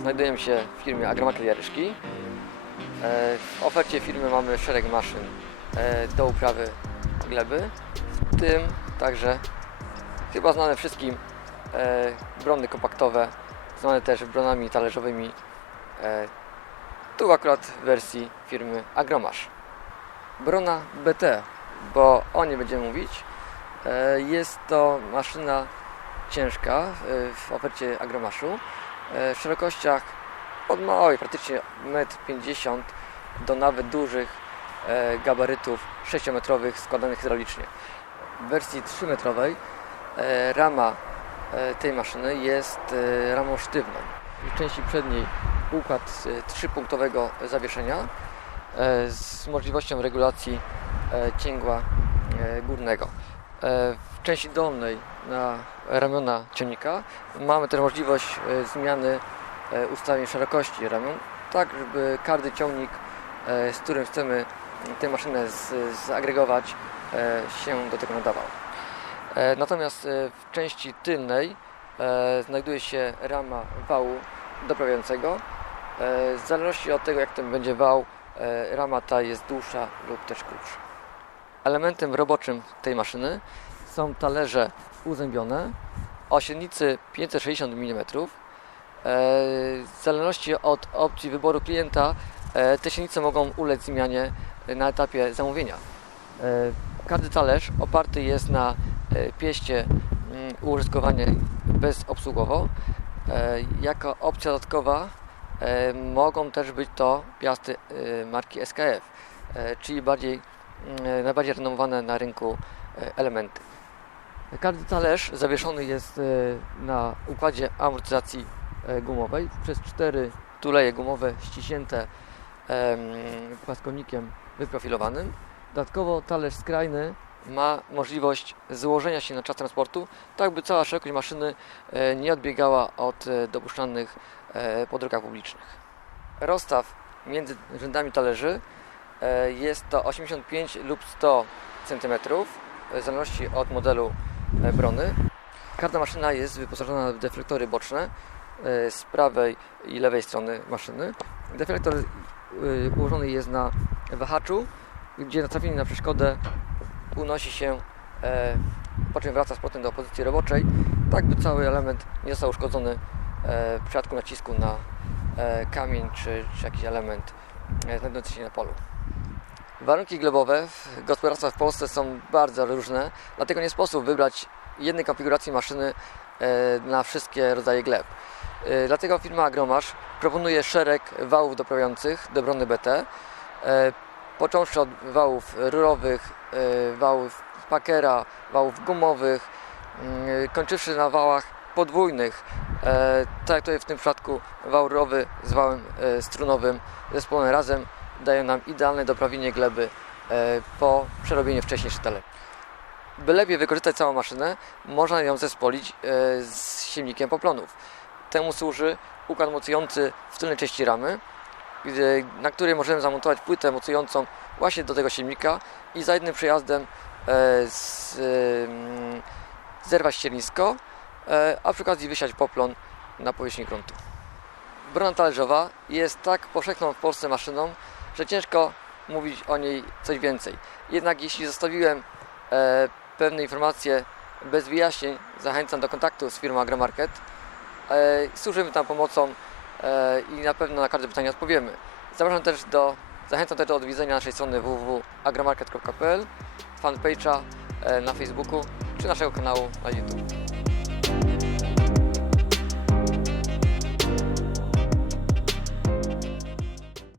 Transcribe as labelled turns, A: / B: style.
A: znajdujemy się w firmie Agromarket Jaryszki. E, W ofercie firmy mamy szereg maszyn e, do uprawy gleby, w tym także chyba znane wszystkim e, brony kompaktowe, znane też bronami talerzowymi. Tu akurat w wersji firmy Agromasz. Brona BT, bo o niej będziemy mówić. Jest to maszyna ciężka w ofercie Agromaszu w szerokościach od małej, praktycznie 1,50 m do nawet dużych e, gabarytów 6-metrowych składanych hydraulicznie. W wersji 3-metrowej e, rama e, tej maszyny jest e, ramą sztywną. W części przedniej układ e, trzypunktowego zawieszenia e, z możliwością regulacji e, cięgła e, górnego. E, W części dolnej na ramiona ciągnika mamy też możliwość e, zmiany e, ustawień szerokości ramion, tak żeby każdy ciągnik, z którym chcemy tę maszynę zagregować, się do tego nadawał. Natomiast w części tylnej znajduje się rama wału doprawiającego. W zależności od tego, jak ten będzie wał, rama ta jest dłuższa lub też krótsza. Elementem roboczym tej maszyny są talerze uzębione o średnicy 560 mm. E, W zależności od opcji wyboru klienta e, te średnice mogą ulec zmianie na etapie zamówienia. E, Każdy talerz oparty jest na pieście mm, użytkowanie bezobsługowo. Jako opcja dodatkowa mogą też być to piasty marki SKF, czyli bardziej, najbardziej renomowane na rynku e, elementy. Każdy talerz zawieszony jest e, na układzie amortyzacji e, gumowej przez cztery tuleje gumowe ściśnięte em, płaskownikiem wyprofilowanym. Dodatkowo talerz skrajny ma możliwość złożenia się na czas transportu, tak by cała szerokość maszyny e, nie odbiegała od e, dopuszczalnych e, po drogach publicznych. Rozstaw między rzędami talerzy e, jest to 85 lub 100 cm, w zależności od modelu e, brony. Każda maszyna jest wyposażona w deflektory boczne e, z prawej i lewej strony maszyny. Deflektor e, ułożony jest na wahaczu, gdzie natrafienie na przeszkodę unosi się, e, po czym wraca z powrotem do pozycji roboczej, tak by cały element nie został uszkodzony e, w przypadku nacisku na e, kamień czy, czy jakiś element e, znajdujący się na polu. Warunki glebowe w gospodarstwach w Polsce są bardzo różne, dlatego nie sposób wybrać jednej konfiguracji maszyny e, na wszystkie rodzaje gleb. E, Dlatego firma Agromasz proponuje szereg wałów doprawiających do brony BT, e, począwszy od wałów rurowych, wałów pakera, wałów gumowych, mm, kończywszy na wałach podwójnych, tak jak jest w tym przypadku wał rurowy z wałem strunowym zespołem razem dają nam idealne doprawienie gleby e, po przerobieniu wcześniej sztelek. By lepiej wykorzystać całą maszynę, można ją zespolić e, z silnikiem poplonów. Temu służy układ mocujący w tylnej części ramy, na której możemy zamontować płytę mocującą właśnie do tego silnika i za jednym przejazdem e, zerwać ściernisko, a przy okazji wysiać poplon na powierzchni gruntu. Brona talerzowa jest tak powszechną w Polsce maszyną, że ciężko mówić o niej coś więcej. Jednak jeśli zostawiłem e, pewne informacje bez wyjaśnień, zachęcam do kontaktu z firmą Agromarket. E, służymy tam pomocą e, i na pewno na każde pytanie odpowiemy. Zapraszam też do, zachęcam też do odwiedzenia naszej strony www.agromarket.pl, fanpage'a e, na Facebooku czy naszego kanału na YouTube.